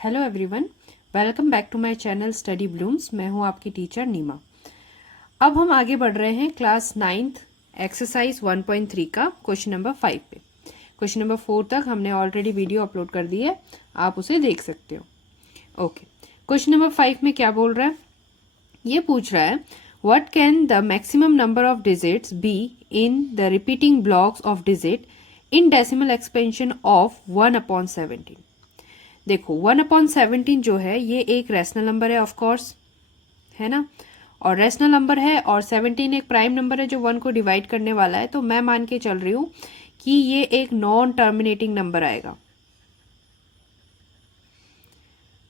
Hello everyone, welcome back to my channel Study Blooms. मैं हूं आपकी टीचर नीमा। अब हम आगे बढ़ रहे हैं क्लास 9th एक्सरसाइज 1.3 का क्वेश्चन नंबर 5 पे। क्वेश्चन नंबर 4 तक हमने ऑलरेडी वीडियो अपलोड कर दी है, आप उसे देख सकते हो। ओके, क्वेश्चन नंबर 5 में क्या बोल रहा है? ये पूछ रहा है what can the maximum number of digits be in the repeating blocks of digit in decimal expansion of 1/17। देखो 1/17 जो है ये एक रैशनल नंबर है, ऑफ कोर्स, है ना, और रैशनल नंबर है और 17 एक प्राइम नंबर है जो 1 को डिवाइड करने वाला है। तो मैं मान के चल रही हूँ कि ये एक नॉन टर्मिनेटिंग नंबर आएगा।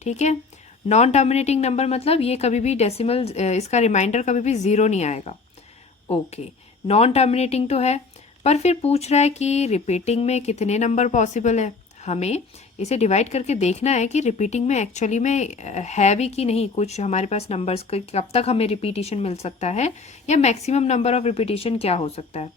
ठीक है, नॉन टर्मिनेटिंग नंबर मतलब ये कभी भी डेसिमल, इसका रिमाइंडर कभी भी 0 नहीं आएगा। ओके, नॉन टर्मिनेटिंग तो है, पर फिर पूछ रहा है कि रिपीटिंग में कितने नंबर पॉसिबल है। हमें इसे डिवाइड करके देखना है कि रिपीटिंग में एक्चुअली में है भी कि नहीं, कुछ हमारे पास नंबर्स कब तक हमें रिपीटिशन मिल सकता है या मैक्सिमम नंबर ऑफ रिपीटिशन क्या हो सकता है।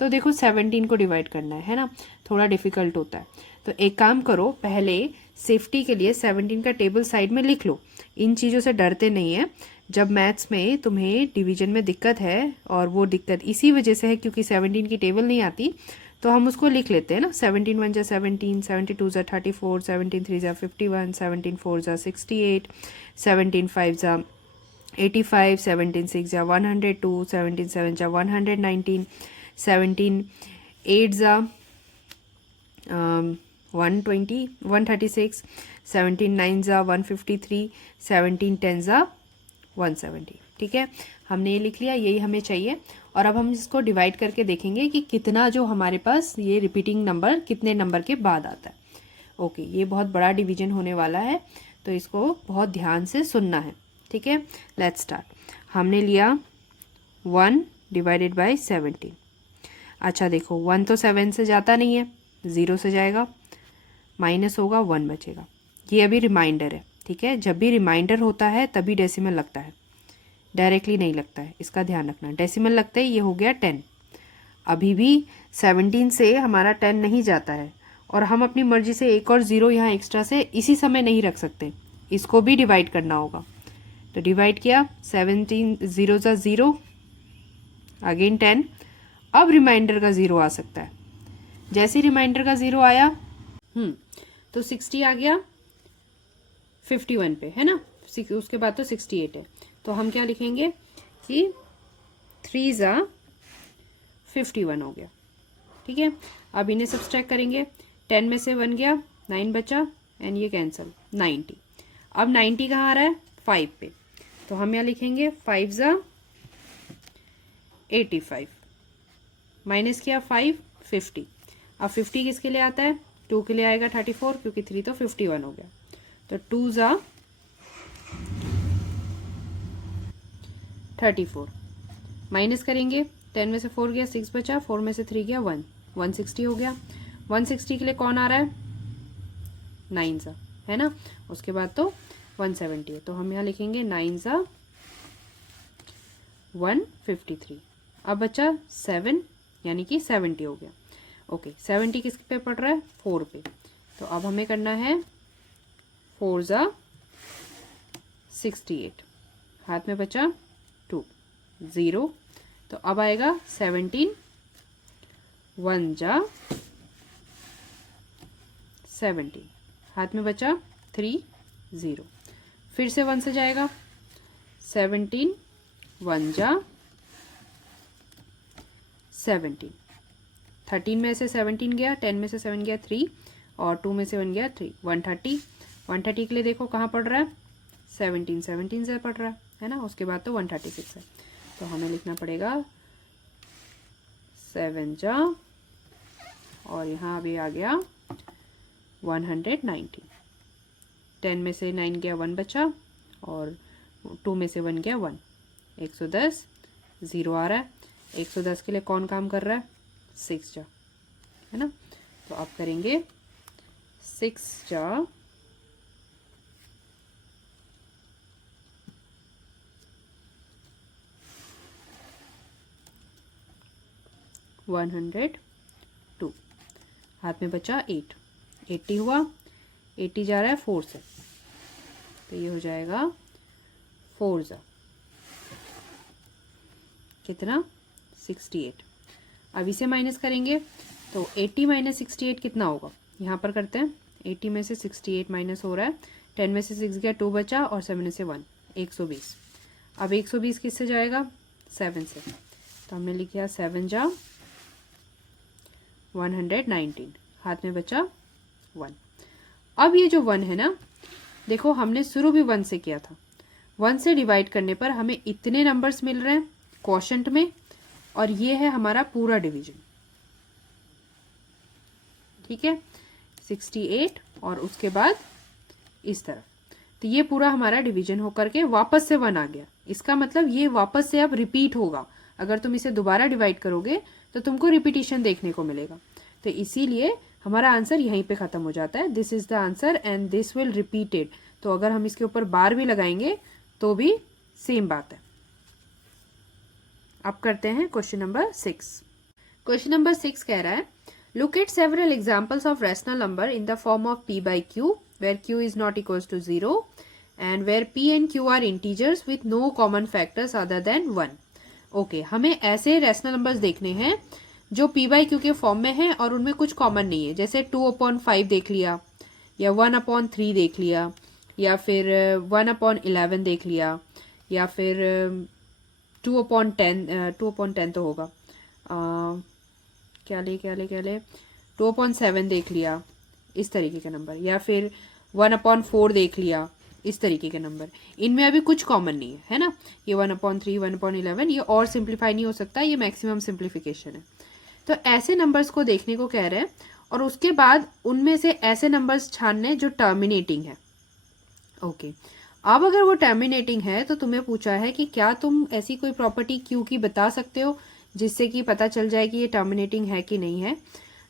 तो देखो 17 को डिवाइड करना है ना, थोड़ा डिफिकल्ट होता है। तो एक काम करो, पहले सेफ्टी के लिए 17 का टेबल साइड में लिख लो। इन चीज़ों से डरते नहीं है। जब मैथ्स में तुम्हें डिवीजन में दिक्कत है, और वो दिक्कत इसी वजह से है क्योंकि 17 की टेबल नहीं आती, तो हम उसको लिख लेते हैं ना। 17 1 जा 17, 72 जा 34, 17 3 जा 51, 17 4 जा 68, 17 5 जा 85, 17 6 जा 102, 17 7 जा 119, 17 8 जा 120 136, 17 9 जा 153, 17 10 जा 170। ठीक है, हमने ये लिख लिया, यही हमें चाहिए। और अब हम इसको डिवाइड करके देखेंगे कि कितना जो हमारे पास ये रिपीटिंग नंबर कितने नंबर के बाद आता है। ओके, ये बहुत बड़ा डिवीजन होने वाला है, तो इसको बहुत ध्यान से सुनना है। ठीक है, लेट्स स्टार्ट। हमने लिया 1 डिवाइडेड बाई 17। अच्छा देखो, 1 तो 7 से जाता नहीं है, 0 से जाएगा, माइनस होगा, 1 बचेगा। ये अभी रिमाइंडर है। ठीक है, जब भी रिमाइंडर होता है तभी डेसिमल लगता है, डायरेक्टली नहीं लगता है, इसका ध्यान रखना। डेसिमल लगता है, ये हो गया 10। अभी भी 17 से हमारा 10 नहीं जाता है, और हम अपनी मर्जी से एक और 0 यहाँ एक्स्ट्रा से इसी समय नहीं रख सकते, इसको भी डिवाइड करना होगा। तो डिवाइड किया, 17 0 जा 0, अगेन 10। अब रिमाइंडर का 0 आ सकता है। जैसे रिमाइंडर का 0 आया तो 60 आ गया 51 पे, है ना। उसके बाद तो 68 है, तो हम क्या लिखेंगे कि 3 जा 51 हो गया। ठीक है, अब इन्हें सब्सट्रैक्ट करेंगे। 10 में से 1 गया, 9 बचा, एंड ये कैंसिल, 90। अब 90 कहाँ आ रहा है? 5 पे, तो हम यहाँ लिखेंगे 5 जा 85, माइनस किया 5 50। अब 50 किसके लिए आता है? 2 के लिए आएगा 34, क्योंकि 3 तो 51 हो गया। तो 2 जा 34, माइनस करेंगे। 10 में से 4 गया, 6 बचा, 4 में से 3 गया 1, 160 हो गया। 160 के लिए कौन आ रहा है? 9 जा, है ना। उसके बाद तो 170 है, तो हम यहाँ लिखेंगे 9 जा 153। अब बचा 7, यानी कि 70 हो गया। ओके, 70 किस पे पड़ रहा है? 4 पे, तो अब हमें करना है 4 जा 68, हाथ में बचा 2 0। तो अब आएगा 17 1 जा 17, हाथ में बचा 3 0। फिर से 1 से जाएगा, 17 1 जा 17, 13 में से 17 गया, 10 में से 7 गया 3, और 2 में से 1 गया 3, 130। 130 के लिए देखो कहाँ पड़ रहा है? 17 17 से पड़ रहा है ना। उसके बाद तो 136 है, तो हमें लिखना पड़ेगा 7 जा, और यहाँ अभी आ गया 190। 10 में से 9 गया, 1 बचा, और 2 में से 1 गया 1, 110, 0 आ रहा है। 110 के लिए कौन काम कर रहा है? 6 जा, है ना। तो आप करेंगे 6 जा 102, हाथ में बचा 8, 80 हुआ। 80 जा रहा है 4 से, तो ये हो जाएगा 4 ज़ा कितना 68। अब इसे माइनस करेंगे तो 80 माइनस 68 कितना होगा, यहाँ पर करते हैं। 80 में से 68 माइनस हो रहा है, 10 में से 6 गया 2 बचा और 7 में से 1, 120। अब 120 किससे जाएगा 7 से, तो हमने लिख दिया 7 जा 119, हाथ में बचा 1। अब ये जो 1 है ना, देखो हमने शुरू भी 1 से किया था, 1 से डिवाइड करने पर हमें इतने नंबर्स मिल रहे हैं क्वोशंट में, और ये है हमारा पूरा डिवीजन, ठीक है 68 और उसके बाद इस तरफ, तो ये पूरा हमारा डिवीजन होकर के वापस से 1 आ गया। इसका मतलब ये वापस से अब रिपीट होगा, अगर तुम इसे दोबारा डिवाइड करोगे तो तुमको रिपीटिशन देखने को मिलेगा, तो इसीलिए हमारा आंसर यहीं पे खत्म हो जाता है। This is the answer and this will repeated. तो अगर हम इसके ऊपर बार भी लगाएंगे तो भी सेम बात है। अब करते हैं क्वेश्चन नंबर 6। क्वेश्चन नंबर 6 कह रहा है look at several examples of rational number in the form of p by q where q is not equals to 0 and where p and q are integers with no common factors other than 1। Okay, हमें ऐसे rational numbers देखने हैं जो p by q के form में है और उनमें कुछ कॉमन नहीं है, जैसे 2/5 देख लिया, या 1/3 देख लिया, या फिर 1/11 देख लिया, या फिर 2/10 तो होगा, क्या ले 2/7 देख लिया, इस तरीके के नंबर, या फिर 1/4 देख लिया, इस तरीके के नंबर। इनमें अभी कुछ कॉमन नहीं है ना, ये 1/3 1/11 ये और सिंप्लीफाई नहीं हो सकता, ये मैक्सिमम सिंप्लीफिकेशन है। तो ऐसे नंबर्स को देखने को कह रहे हैं और उसके बाद उनमें से ऐसे नंबर्स छानने जो टर्मिनेटिंग है। ओके, अब अगर वो टर्मिनेटिंग है तो तुम्हें पूछा है कि क्या तुम ऐसी कोई प्रॉपर्टी क्यू की बता सकते हो जिससे कि पता चल जाए कि ये टर्मिनेटिंग है कि नहीं है।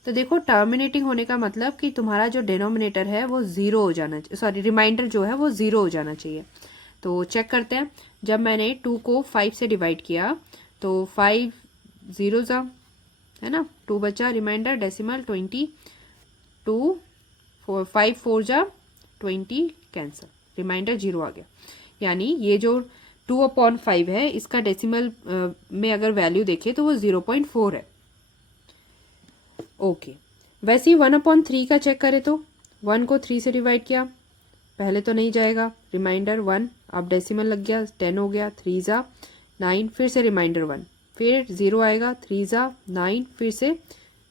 तो देखो, टर्मिनेटिंग होने का मतलब कि तुम्हारा जो डिनोमिनेटर है वो ज़ीरो हो जाना, सॉरी रिमाइंडर जो है वो ज़ीरो हो जाना चाहिए। तो चेक करते हैं, जब मैंने 2 को 5 से डिवाइड किया तो 5 0 ज़ा है ना, 2 बचा, रिमाइंडर डेसिमल 20, 2 5 4 ज़ा 20 कैंसिल, रिमाइंडर 0 आ गया। यानी ये जो 2/5 है इसका डेसिमल में अगर वैल्यू देखें तो वो 0.4 है। ओके, वैसे ही 1/3 का चेक करें तो 1 को 3 से डिवाइड किया, पहले तो नहीं जाएगा, रिमाइंडर 1, अब डेसिमल लग गया 10 हो गया, 3 ज़ा 9, फिर से रिमाइंडर 1, फिर 0 आएगा, 3 ज़ा 9, फिर से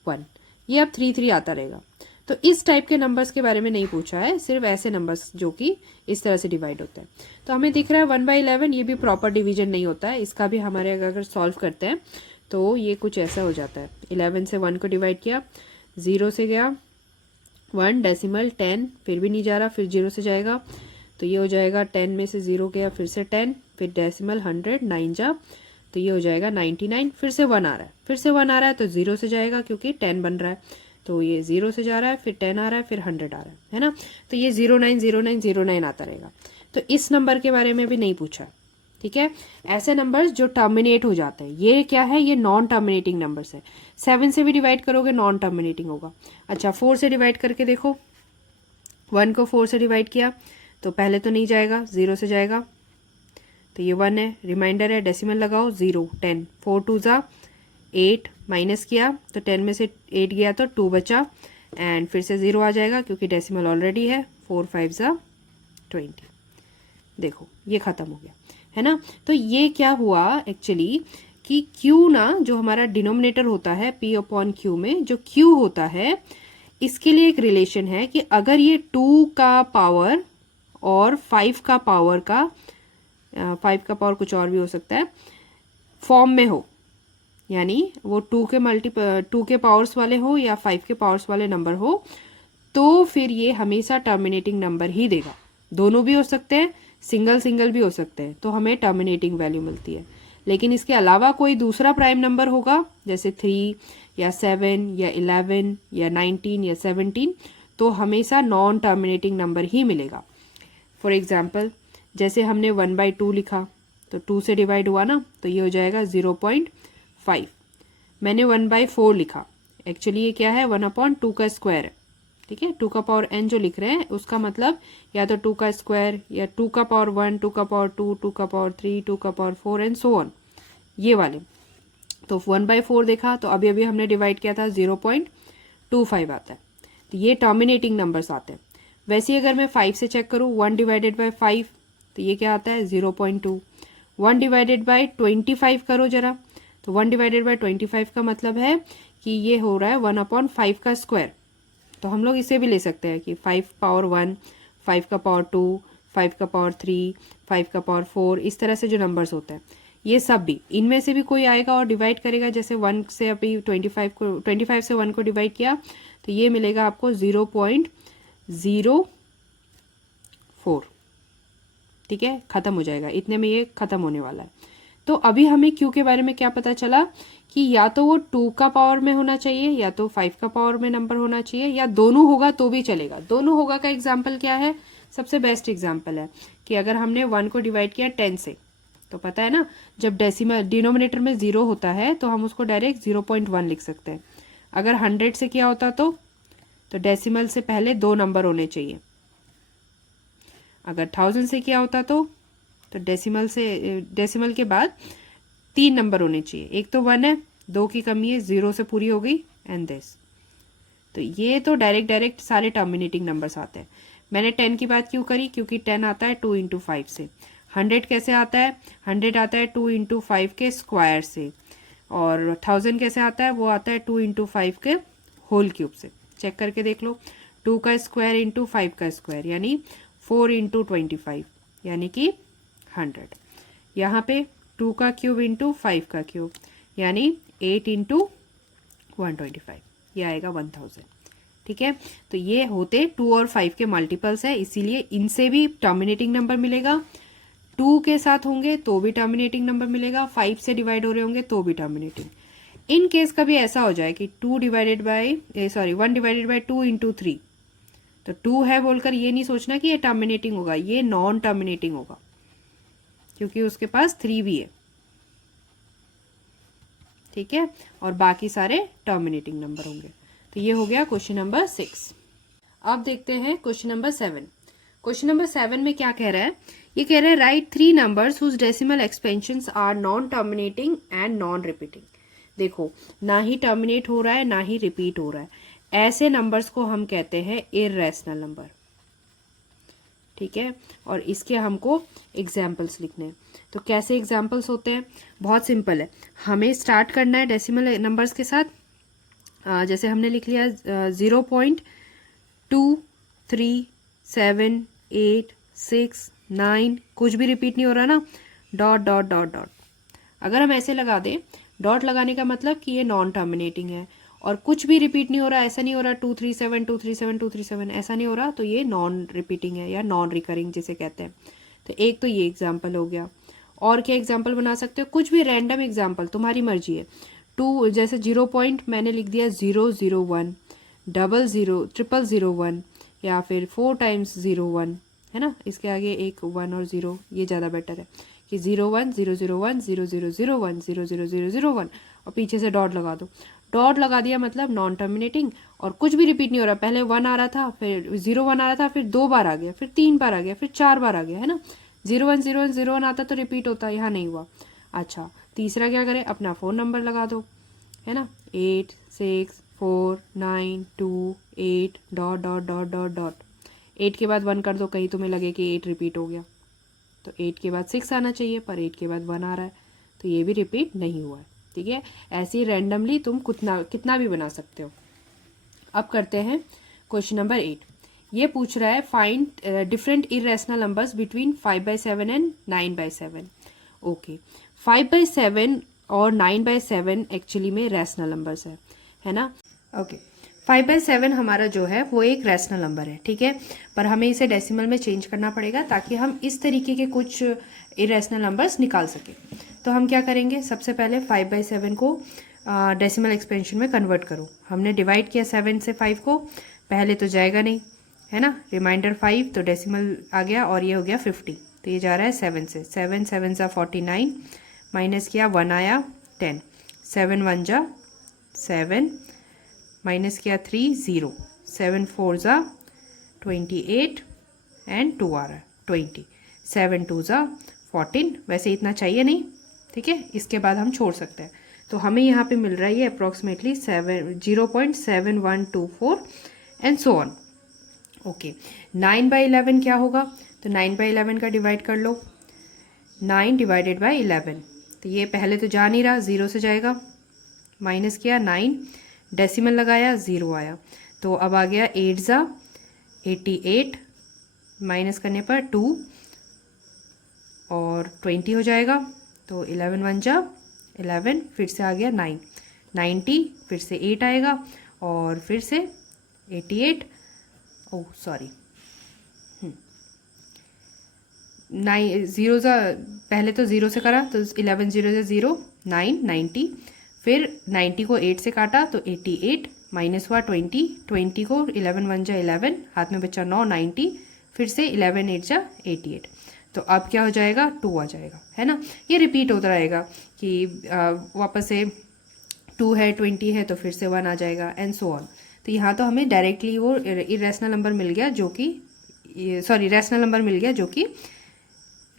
1, ये अब 3 3 आता रहेगा। तो इस टाइप के नंबर्स के बारे में नहीं पूछा है, सिर्फ ऐसे नंबर्स जो कि इस तरह से डिवाइड होते हैं। तो हमें दिख रहा है 1/11 ये भी प्रॉपर डिवीजन नहीं होता है, इसका भी हमारे अगर सॉल्व करते हैं तो ये कुछ ऐसा हो जाता है। 11 से 1 को डिवाइड किया, 0 से गया 1, डेसिमल 10, फिर भी नहीं जा रहा, फिर 0 से जाएगा, तो ये हो जाएगा 10 में से 0 गया, फिर से 10, फिर डेसिमल 100, 9 जा, तो ये हो जाएगा 99, फिर से 1 आ रहा है, फिर से 1 आ रहा है तो 0 से जाएगा क्योंकि 10 बन रहा है, तो ये 0 से जा रहा है, फिर 10 आ रहा है, फिर 100 आ रहा है ना, तो ये 090909 आता रहेगा। तो इस नंबर के बारे में भी नहीं पूछा, ठीक है। ऐसे नंबर्स जो टर्मिनेट हो जाते हैं, ये क्या है, ये नॉन टर्मिनेटिंग नंबर्स है। 7 से भी डिवाइड करोगे नॉन टर्मिनेटिंग होगा। अच्छा, 4 से डिवाइड करके देखो, 1 को 4 से डिवाइड किया तो पहले तो नहीं जाएगा, 0 से जाएगा, तो ये 1 है, रिमाइंडर है, डेसिमल लगाओ 0, 10, 4 2 ज़ा 8, माइनस किया तो 10 में से 8 गया तो 2 बचा, एंड फिर से 0 आ जाएगा क्योंकि डेसिमल ऑलरेडी है, 4 5 ज़ा 20। देखो ये ख़त्म हो गया, है ना। तो ये क्या हुआ एक्चुअली कि Q ना, जो हमारा डिनोमिनेटर होता है P/Q में, जो Q होता है इसके लिए एक रिलेशन है कि अगर ये 2 का पावर और 5 का पावर का 5 का पावर कुछ और भी हो सकता है फॉर्म में हो, यानी वो 2 के पावर्स वाले हो या 5 के पावर्स वाले नंबर हो, तो फिर ये हमेशा टर्मिनेटिंग नंबर ही देगा। दोनों भी हो सकते हैं, सिंगल सिंगल भी हो सकते हैं, तो हमें टर्मिनेटिंग वैल्यू मिलती है। लेकिन इसके अलावा कोई दूसरा प्राइम नंबर होगा जैसे 3 या 7 या 11 या 19 या 17, तो हमेशा नॉन टर्मिनेटिंग नंबर ही मिलेगा। फॉर एग्जाम्पल, जैसे हमने 1/2 लिखा तो 2 से डिवाइड हुआ ना, तो ये हो जाएगा 0.5। मैंने 1/4 लिखा, एक्चुअली ये क्या है, 1/2 का स्क्वायर है, ठीक है। 2 का पावर n जो लिख रहे हैं उसका मतलब या तो 2 का स्क्वायर या 2 का पावर 1, 2 का पावर 2, 2 का पावर 3, 2 का पावर 4 एंड सो ऑन, ये वाले। तो 1/4 देखा तो अभी अभी हमने डिवाइड किया था 0.25 आता है, तो ये टर्मिनेटिंग नंबर्स आते हैं। वैसे ही अगर मैं 5 से चेक करूँ 1 डिवाइडेड बाई 5 तो ये क्या आता है 0.2। 1 डिवाइडेड बाई 25 करो जरा, तो 1 डिवाइडेड बाई 25 का मतलब है कि ये हो रहा है 1/5 का स्क्वायर। तो हम लोग इसे भी ले सकते हैं कि 5 पावर 1, 5 का पावर 2, 5 का पावर 3, 5 का पावर 4, इस तरह से जो नंबर्स होते हैं ये सब भी इनमें से भी कोई आएगा और डिवाइड करेगा। जैसे 1 से अभी 25 से 1 को डिवाइड किया तो ये मिलेगा आपको 0.04, ठीक है, ख़त्म हो जाएगा, इतने में ये ख़त्म होने वाला है। तो अभी हमें क्यू के बारे में क्या पता चला कि या तो वो 2 का पावर में होना चाहिए या तो 5 का पावर में नंबर होना चाहिए या दोनों होगा तो भी चलेगा। दोनों होगा का एग्जाम्पल क्या है, सबसे बेस्ट एग्जाम्पल है कि अगर हमने 1 को डिवाइड किया 10 से, तो पता है ना जब डेसिमल डिनोमिनेटर में 0 होता है तो हम उसको डायरेक्ट 0.1 लिख सकते हैं। अगर 100 से किया होता तो डेसिमल से पहले 2 नंबर होने चाहिए। अगर 1000 से किया होता तो डेसिमल के बाद 3 नंबर होने चाहिए, एक तो 1 है, 2 की कमी है, 0 से पूरी हो गई एंड दिस। तो ये तो डायरेक्ट सारे टर्मिनेटिंग नंबर्स आते हैं। मैंने 10 की बात क्यों करी, क्योंकि 10 आता है 2 इंटू 5 से। 100 कैसे आता है, 100 आता है 2 इंटू 5 के स्क्वायर से। और 1000 कैसे आता है, वो आता है 2 इंटू 5 के होल क्यूब से। चेक करके देख लो, 2 का स्क्वायर इंटू 5 का स्क्वायर यानी 4 इंटू 25 यानी कि 100। यहाँ पे 2 का क्यूब इंटू 5 का क्यूब यानी 8 इंटू 125, ये आएगा 1000, ठीक है। तो ये होते 2 और 5 के मल्टीपल्स है, इसीलिए इनसे भी टर्मिनेटिंग नंबर मिलेगा। 2 के साथ होंगे तो भी टर्मिनेटिंग नंबर मिलेगा, 5 से डिवाइड हो रहे होंगे तो भी टर्मिनेटिंग। इन केस कभी ऐसा हो जाए कि 1 डिवाइडेड बाई 2 इंटू 3, तो 2 है बोलकर ये नहीं सोचना कि ये टर्मिनेटिंग होगा, ये नॉन टर्मिनेटिंग होगा क्योंकि उसके पास 3 भी है, ठीक है, और बाकी सारे टर्मिनेटिंग नंबर होंगे। तो ये हो गया क्वेश्चन नंबर 6। अब देखते हैं क्वेश्चन नंबर 7। क्वेश्चन नंबर 7 में क्या कह रहा है, ये कह रहा है right 3 numbers whose decimal expansions are non terminating and non repeating. देखो ना ही टर्मिनेट हो रहा है ना ही रिपीट हो रहा है, ऐसे नंबर्स को हम कहते हैं इररेशनल नंबर, ठीक है। और इसके हमको एग्जाम्पल्स लिखने हैं। तो कैसे एग्जाम्पल्स होते हैं, बहुत सिंपल है, हमें स्टार्ट करना है डेसिमल नंबर्स के साथ। जैसे हमने लिख लिया 0.237869, कुछ भी रिपीट नहीं हो रहा ना, डॉट डॉट डॉट डॉट। अगर हम ऐसे लगा दें, डॉट लगाने का मतलब कि ये नॉन टर्मिनेटिंग है, और कुछ भी रिपीट नहीं हो रहा, ऐसा नहीं हो रहा 237 237 237 ऐसा नहीं हो रहा, तो ये नॉन रिपीटिंग है या नॉन रिकरिंग जिसे कहते हैं। तो एक तो ये एग्जाम्पल हो गया। और क्या एग्जाम्पल बना सकते हो, कुछ भी रैंडम एग्जाम्पल, तुम्हारी मर्जी है। 2 जैसे 0 पॉइंट मैंने लिख दिया 001, 00 00001 या फिर 4 टाइम्स 01, है ना, इसके आगे एक 1 और 0, ये ज़्यादा बेटर है कि 01 001 0001 00001 और पीछे से डॉट लगा दो। डॉट लगा दिया मतलब नॉन टर्मिनेटिंग, और कुछ भी रिपीट नहीं हो रहा, पहले 1 आ रहा था, फिर 01 आ रहा था, फिर 2 बार आ गया, फिर 3 बार आ गया, फिर 4 बार आ गया, है ना। 0101 आता तो रिपीट होता, यहाँ नहीं हुआ। अच्छा, तीसरा क्या करें, अपना फ़ोन नंबर लगा दो, है ना, 864928 dot dot dot dot dot. 8 के बाद 1 कर दो, कहीं तुम्हें लगे कि 8 रिपीट हो गया, तो 8 के बाद 6 आना चाहिए, पर 8 के बाद 1 आ रहा है, तो ये भी रिपीट नहीं हुआ है, ठीक है। ऐसे ही रैंडमली तुम कितना भी बना सकते हो। अब करते हैं क्वेश्चन नंबर 8। ये पूछ रहा है find different irrational numbers between 5/7 and 9/7। Okay, 5/7 और 9/7 एक्चुअली में रैशनल नंबर्स है ना। ओके, 5/7 हमारा जो है वो एक रैशनल नंबर है, ठीक है, पर हमें इसे डेसिमल में चेंज करना पड़ेगा ताकि हम इस तरीके के कुछ इरेशनल नंबर्स निकाल सकें। तो हम क्या करेंगे, सबसे पहले 5/7 को डेसिमल एक्सपेंशन में कन्वर्ट करो। हमने डिवाइड किया 7 से 5 को, पहले तो जाएगा नहीं, है ना, रिमाइंडर 5 तो डेसिमल आ गया और ये हो गया 50, तो ये जा रहा है 7 से। 7 7 सा 49, माइनस किया 1 आया 10, 7 1 जा 7, माइनस किया 3 0, 7 4 ज़ा 28 एंड 2 आ रहा है 20, 7 2 ज़ा 14, वैसे इतना चाहिए नहीं, ठीक है, इसके बाद हम छोड़ सकते हैं। तो हमें यहाँ पे मिल रहा है ये approximately 0.7124 and so on. Okay, 9/11 क्या होगा? तो 9/11 का डिवाइड कर लो, 9 डिवाइडेड बाई 11, तो ये पहले तो जा नहीं रहा, ज़ीरो से जाएगा, माइनस किया 9, डेसिमल लगाया 0 आया, तो अब आ गया 8 ज़ा 88, माइनस करने पर 2 और 20 हो जाएगा, तो 11 1 जा 11, फिर से आ गया 9 90, फिर से 8 आएगा और फिर से 88, ओह सॉरी 9 0 ज़ा पहले तो 0 से करा तो 11 0 से 0 9 90, फिर 90 को 8 से काटा तो 88, माइनस हुआ 20, 20 को 11 1 जा 11, हाथ में बचा 9 90, फिर से 11 8 जा 88, तो अब क्या हो जाएगा 2 आ जाएगा, है ना। ये रिपीट होता रहेगा कि वापस से 2 है 20 है तो फिर से 1 आ जाएगा एंड सो ऑन। तो यहाँ तो हमें डायरेक्टली वो इरेशनल नंबर मिल गया जो कि सॉरी रैशनल नंबर मिल गया जो कि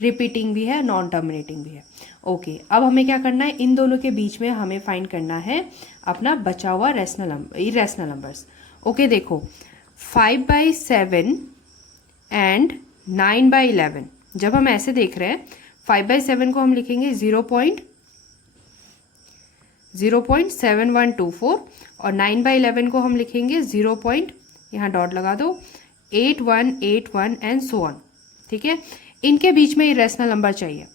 रिपीटिंग भी है, नॉन टर्मिनेटिंग भी है। ओके, अब हमें क्या करना है, इन दोनों के बीच में हमें फाइंड करना है अपना बचा हुआ इरेशनल नंबर्स। ओके देखो 5/7 एंड 9/11, जब हम ऐसे देख रहे हैं 5/7 को हम लिखेंगे 0.7124 और 9/11 को हम लिखेंगे 0. यहाँ डॉट लगा दो 8181 एंड सो ऑन, ठीक है। इनके बीच में इरेशनल नंबर चाहिए,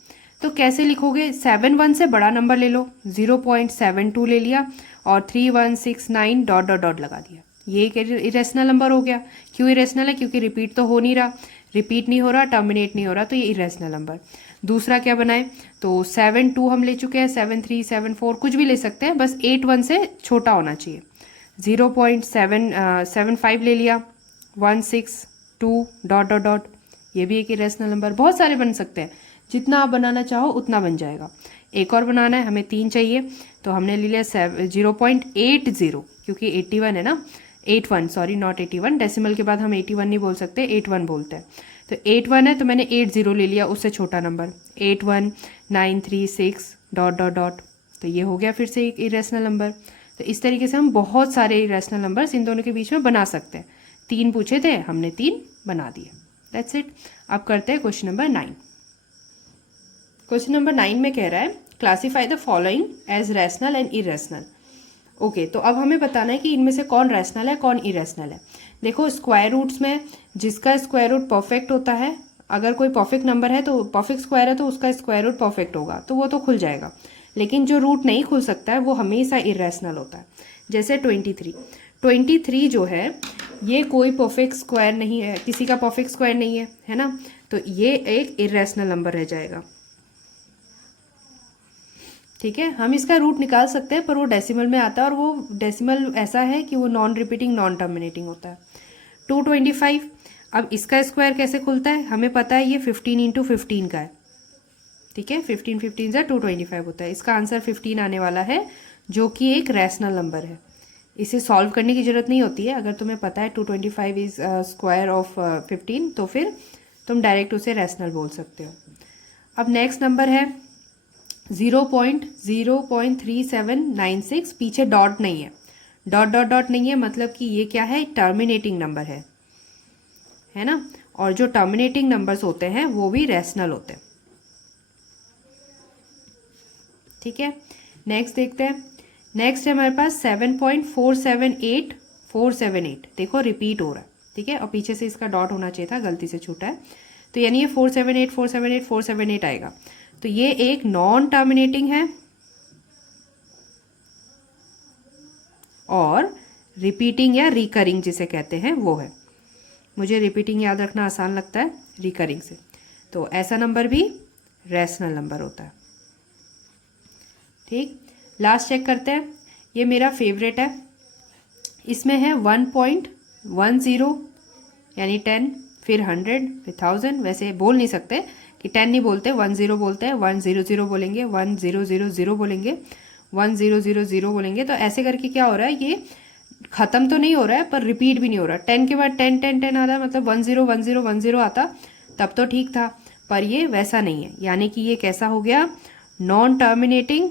तो कैसे लिखोगे, 7 1 से बड़ा नंबर ले लो, 0.72 ले लिया और 3 1 6 9 डॉट डॉट डॉट लगा दिया, ये एक इरेशनल नंबर हो गया। क्यों इरेशनल है? क्योंकि रिपीट तो हो नहीं रहा, रिपीट नहीं हो रहा, टर्मिनेट नहीं हो रहा, तो ये इरेशनल नंबर। दूसरा क्या बनाए, तो 7 2 हम ले चुके हैं, 7 3 7 4 कुछ भी ले सकते हैं, बस 8 1 से छोटा होना चाहिए। 0.75 ले लिया, 1 6 2 डॉट डॉट डॉट, ये भी एक इरेशनल नंबर। बहुत सारे बन सकते हैं, जितना आप बनाना चाहो उतना बन जाएगा। एक और बनाना है, हमें 3 चाहिए, तो हमने ले लिया 0.80, क्योंकि 81 है ना, 81 सॉरी नॉट 81, डेसिमल के बाद हम 81 नहीं बोल सकते, 81 बोलते हैं। तो 81 है तो मैंने 80 ले लिया, उससे छोटा नंबर 81936 डॉट डॉट डॉट, तो ये हो गया फिर से एक इरेशनल नंबर। तो इस तरीके से हम बहुत सारे इरेशनल नंबर्स इन दोनों के बीच में बना सकते हैं। 3 पूछे थे, हमने 3 बना दिए, दैट्स इट। अब करते हैं क्वेश्चन नंबर 9। क्वेश्चन नंबर 9 में कह रहा है classify the following as rational and irrational. Okay, तो अब हमें बताना है कि इनमें से कौन रैशनल है कौन इरेशनल है। देखो स्क्वायर रूट्स में जिसका स्क्वायर रूट परफेक्ट होता है, अगर कोई परफेक्ट नंबर है तो परफेक्ट स्क्वायर है तो उसका स्क्वायर रूट परफेक्ट होगा, तो वो तो खुल जाएगा। लेकिन जो रूट नहीं खुल सकता है वो हमेशा इरेशनल होता है। जैसे 23 जो है ये कोई परफेक्ट स्क्वायर नहीं है, किसी का परफेक्ट स्क्वायर नहीं है, है ना, तो ये एक इरेशनल नंबर रह जाएगा। ठीक है, हम इसका रूट निकाल सकते हैं पर वो डेसिमल में आता है, और वो डेसिमल ऐसा है कि वो नॉन रिपीटिंग नॉन टर्मिनेटिंग होता है। 225, अब इसका स्क्वायर कैसे खुलता है, हमें पता है ये 15 × 15 का है, ठीक है, 15 15 से 225 होता है। इसका आंसर 15 आने वाला है, जो कि एक रैशनल नंबर है। इसे सॉल्व करने की जरूरत नहीं होती है, अगर तुम्हें पता है 225 इज स्क्वायर ऑफ 15 तो फिर तुम डायरेक्ट उसे रैशनल बोल सकते हो। अब नेक्स्ट नंबर है 0.3796, पीछे डॉट नहीं है, डॉट डॉट डॉट नहीं है, मतलब कि ये क्या है, टर्मिनेटिंग नंबर है ना, और जो टर्मिनेटिंग नंबर्स होते हैं वो भी रैशनल होते हैं। ठीक है, नेक्स्ट देखते हैं। नेक्स्ट है हमारे पास 7.478478, देखो रिपीट हो रहा है, ठीक है, और पीछे से इसका डॉट होना चाहिए था, गलती से छूटा है, तो यानी ये 478 आएगा। तो ये एक नॉन टर्मिनेटिंग है और रिपीटिंग या रिकरिंग जिसे कहते हैं वो है। मुझे रिपीटिंग याद रखना आसान लगता है रिकरिंग से, तो ऐसा नंबर भी रैशनल नंबर होता है। ठीक, लास्ट चेक करते हैं, ये मेरा फेवरेट है, इसमें है 1.10 यानी 10, फिर 100, फिर 1000, वैसे बोल नहीं सकते कि 10 नहीं बोलते, 10 बोलते हैं, 100 बोलेंगे, 1000 बोलेंगे, 1000 बोलेंगे, तो ऐसे करके क्या हो रहा है, ये ख़त्म तो नहीं हो रहा है पर रिपीट भी नहीं हो रहा। 10 के बाद 10 10 10 आता है, मतलब 10 10 10 आता तब तो ठीक था, पर ये वैसा नहीं है, यानी कि ये कैसा हो गया, non terminating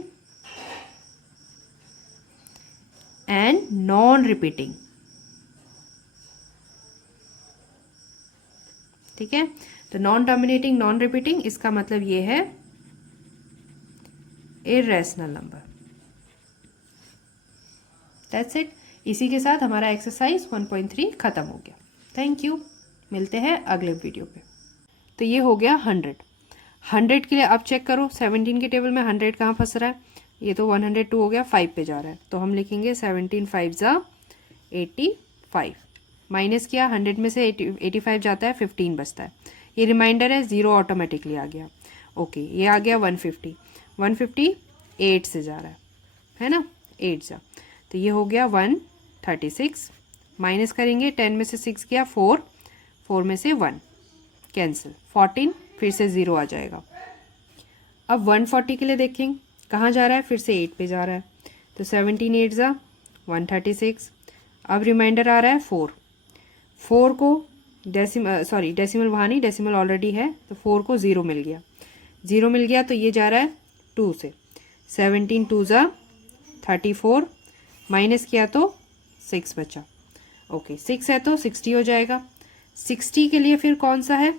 and non repeating. ठीक है, तो नॉन टर्मिनेटिंग नॉन रिपीटिंग, इसका मतलब ये है इरेशनल नंबर। That's it. इसी के साथ हमारा एक्सरसाइज 1.3 खत्म हो गया। थैंक यू, मिलते हैं अगले वीडियो पे। तो ये हो गया 100। 100 के लिए अब चेक करो 17 के टेबल में 100 कहाँ फंस रहा है, ये तो 102 हो गया, 5 पे जा रहा है, तो हम लिखेंगे 17 5 ज़ा 85, माइनस किया 100 में से 85 जाता है, 15 बचता है, ये रिमाइंडर है, 0 ऑटोमेटिकली आ गया। ओके, ये आ गया 150, 150 8 से जा रहा है ना, 8 जा, तो ये हो गया 136, माइनस करेंगे 10 में से 6 गया 4, 4 में से 1 कैंसिल, 14 फिर से 0 आ जाएगा। अब 140 के लिए देखें कहाँ जा रहा है, फिर से 8 पे जा रहा है, तो 17 8 ज़ा 136, अब रिमाइंडर आ रहा है 4, 4 को डेसिमल वहाँ नहीं, डेसिमल ऑलरेडी है, तो 4 को 0 मिल गया, 0 मिल गया तो ये जा रहा है 2 से, 17 2 ज़ा 34, माइनस किया तो 6 बचा। ओके, 6 है तो 60 हो जाएगा। 60 के लिए फिर कौन सा है,